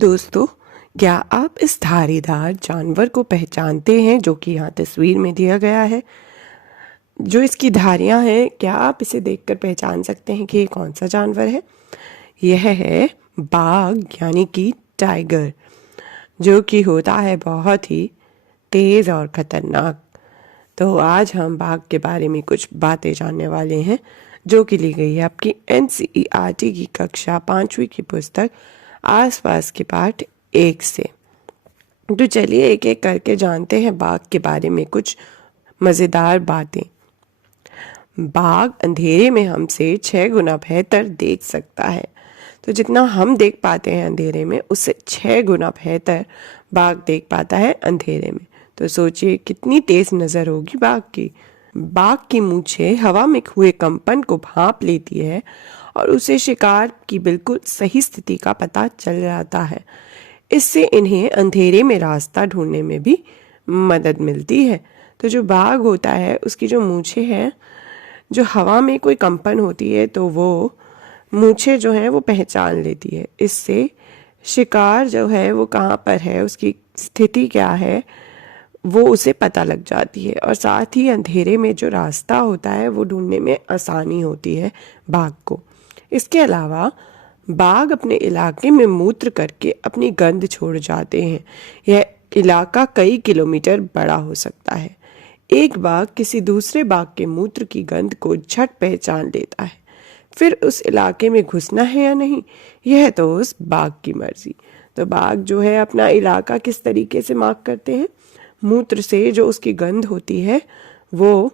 दोस्तों, क्या आप इस धारीदार जानवर को पहचानते हैं जो कि यहाँ तस्वीर में दिया गया है। जो इसकी धारियाँ हैं, क्या आप इसे देखकर पहचान सकते हैं कि ये कौन सा जानवर है? यह है बाघ यानी कि टाइगर, जो कि होता है बहुत ही तेज़ और ख़तरनाक। तो आज हम बाघ के बारे में कुछ बातें जानने वाले हैं जो कि ली गई है आपकी NCERT की कक्षा 5वीं की पुस्तक आसपास के पाठ 1 से। तो चलिए एक एक करके जानते हैं बाघ के बारे में कुछ मज़ेदार बातें। बाघ अंधेरे में हमसे 6 गुना बेहतर देख सकता है। तो जितना हम देख पाते हैं अंधेरे में, उससे 6 गुना बेहतर बाघ देख पाता है अंधेरे में। तो सोचिए कितनी तेज नज़र होगी बाघ की। बाघ की मूंछें हवा में हुए कंपन को भांप लेती है और उसे शिकार की बिल्कुल सही स्थिति का पता चल जाता है। इससे इन्हें अंधेरे में रास्ता ढूंढने में भी मदद मिलती है। तो जो बाघ होता है, उसकी जो मूंछें हैं, जो हवा में कोई कंपन होती है तो वो मूंछें जो हैं वो पहचान लेती है। इससे शिकार जो है वो कहाँ पर है, उसकी स्थिति क्या है, वो उसे पता लग जाती है। और साथ ही अंधेरे में जो रास्ता होता है वो ढूंढने में आसानी होती है बाघ को। इसके अलावा बाघ अपने इलाके में मूत्र करके अपनी गंध छोड़ जाते हैं। यह इलाका कई किलोमीटर बड़ा हो सकता है। एक बाघ किसी दूसरे बाघ के मूत्र की गंध को झट पहचान लेता है। फिर उस इलाके में घुसना है या नहीं, यह तो उस बाघ की मर्जी। तो बाघ जो है अपना इलाका किस तरीके से मार्क करते हैं? मूत्र से जो उसकी गंध होती है वो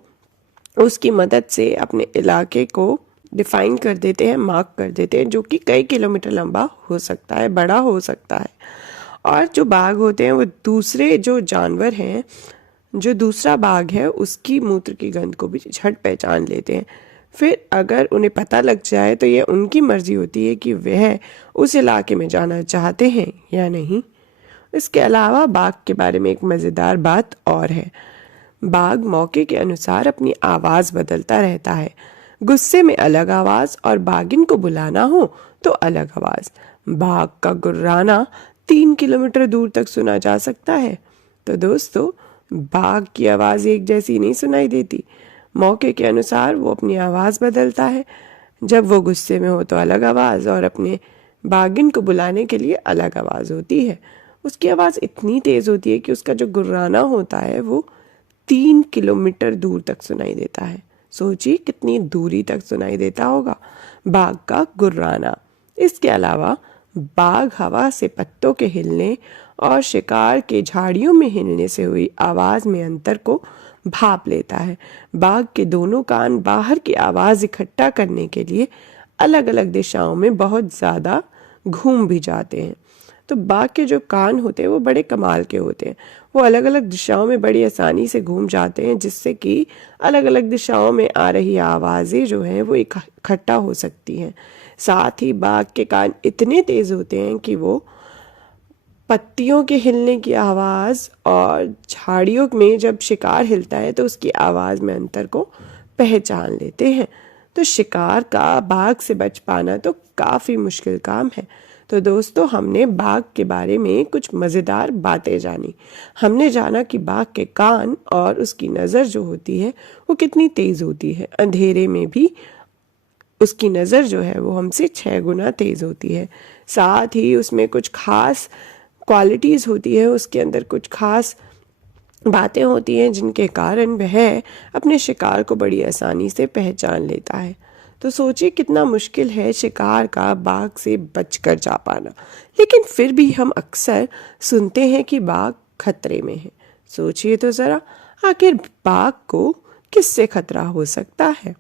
उसकी मदद से अपने इलाके को डिफाइन कर देते हैं, मार्क कर देते हैं, जो कि कई किलोमीटर लंबा हो सकता है, बड़ा हो सकता है। और जो बाघ होते हैं वो दूसरे जो जानवर हैं, जो दूसरा बाघ है, उसकी मूत्र की गंध को भी झट पहचान लेते हैं। फिर अगर उन्हें पता लग जाए तो ये उनकी मर्जी होती है कि वह उस इलाके में जाना चाहते हैं या नहीं। इसके अलावा बाघ के बारे में एक मज़ेदार बात और है। बाघ मौके के अनुसार अपनी आवाज़ बदलता रहता है। गुस्से में अलग आवाज़ और बाघिन को बुलाना हो तो अलग आवाज़। बाघ का गुर्राना 3 किलोमीटर दूर तक सुना जा सकता है। तो दोस्तों, बाघ की आवाज़ एक जैसी नहीं सुनाई देती। मौके के अनुसार वो अपनी आवाज़ बदलता है। जब वो गुस्से में हो तो अलग आवाज़, और अपने बाघिन को बुलाने के लिए अलग आवाज़ होती है। उसकी आवाज़ इतनी तेज़ होती है कि उसका जो गुर्राना होता है वो 3 किलोमीटर दूर तक सुनाई देता है। सोचिए कितनी दूरी तक सुनाई देता होगा बाघ का गुर्राना। इसके अलावा बाघ हवा से पत्तों के हिलने और शिकार के झाड़ियों में हिलने से हुई आवाज़ में अंतर को भाप लेता है। बाघ के दोनों कान बाहर की आवाज़ इकट्ठा करने के लिए अलग अलग दिशाओं में बहुत ज़्यादा घूम भी जाते हैं। तो बाघ के जो कान होते हैं वो बड़े कमाल के होते हैं। वो अलग अलग दिशाओं में बड़ी आसानी से घूम जाते हैं, जिससे कि अलग अलग दिशाओं में आ रही आवाज़ें जो हैं वो इकट्ठा हो सकती हैं। साथ ही बाघ के कान इतने तेज़ होते हैं कि वो पत्तियों के हिलने की आवाज़ और झाड़ियों में जब शिकार हिलता है तो उसकी आवाज़ में अंतर को पहचान लेते हैं। तो शिकार का बाघ से बच पाना तो काफ़ी मुश्किल काम है। तो दोस्तों, हमने बाघ के बारे में कुछ मज़ेदार बातें जानी। हमने जाना कि बाघ के कान और उसकी नज़र जो होती है वो कितनी तेज़ होती है। अंधेरे में भी उसकी नज़र जो है वो हमसे 6 गुना तेज़ होती है। साथ ही उसमें कुछ खास क्वालिटीज़ होती है, उसके अंदर कुछ खास बातें होती हैं जिनके कारण वह अपने शिकार को बड़ी आसानी से पहचान लेता है। तो सोचिए कितना मुश्किल है शिकार का बाघ से बचकर जा पाना। लेकिन फिर भी हम अक्सर सुनते हैं कि बाघ खतरे में है। सोचिए तो ज़रा, आखिर बाघ को किससे खतरा हो सकता है?